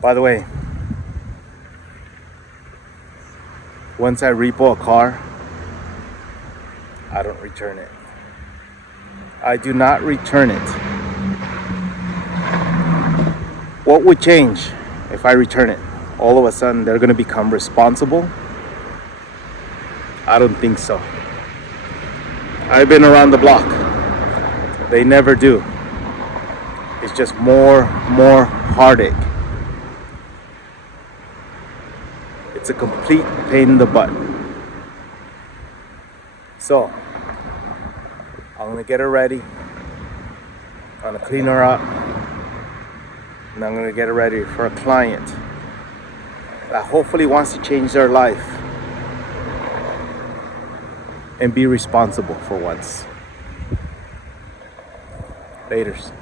By the way, once I repo a car, I don't return it. I do not return it. What would change if I return it? All of a sudden, they're going to become responsible? I don't think so. I've been around the block. They never do. It's just more heartache. It's a complete pain in the butt. So, I'm gonna get her ready. I'm gonna clean her up. And I'm gonna get her ready for a client that hopefully wants to change their life and be responsible for once. Laters.